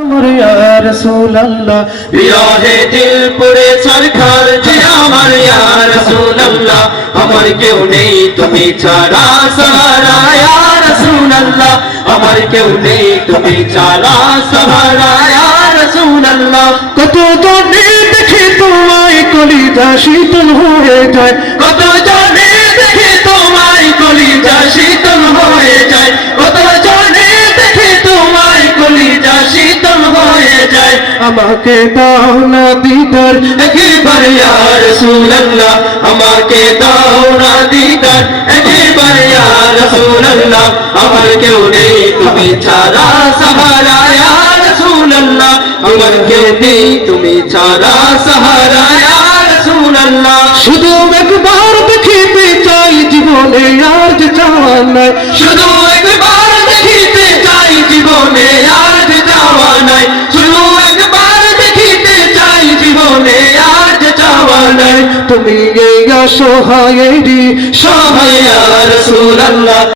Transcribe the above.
ইয়া রাসূলুল্লাহ বিরহে দিল পুরে সরকার যে আমার ইয়া রাসূলুল্লাহ আমার কেউ নেই তুমি ছাড়া সাহারা ইয়া রাসূলুল্লাহ আমার কেউ নেই তুমি ছাড়া সাহারা ইয়া রাসূলুল্লাহ কত জনে দেখে তোমায় কলিজা শীতল হয়ে যায় কত জনে দেখে তোমায় কলিজা শীতল হয়ে যায় কত জনে দেখে তোমায় কলিজা শীতল হয়ে যায় আমাকে দাও না দিদার একবার ইয়া রাসূলুল্লাহ আমাকে দাও না দিদার একবার ইয়া রাসূলুল্লাহ আমার কেউ নেই তুমি ছাড়া সাহারা ইয়া রাসূলুল্লাহ আমার কেউ নেই তুমি ছাড়া সাহারা ইয়া রাসূলুল্লাহ শুধু একবার দেখিতে চাই জীবনে আর যে চাওয়া নাই শুধু একবার দেখিতে চাই জীবনে আর যে চাওয়া নাই শুধু একবার দেখিতে চাই জীবনে আর যে চাওয়া নাই তুমি এই অসহায়েরই সহায় ইয়া রাসূলুল্লাহ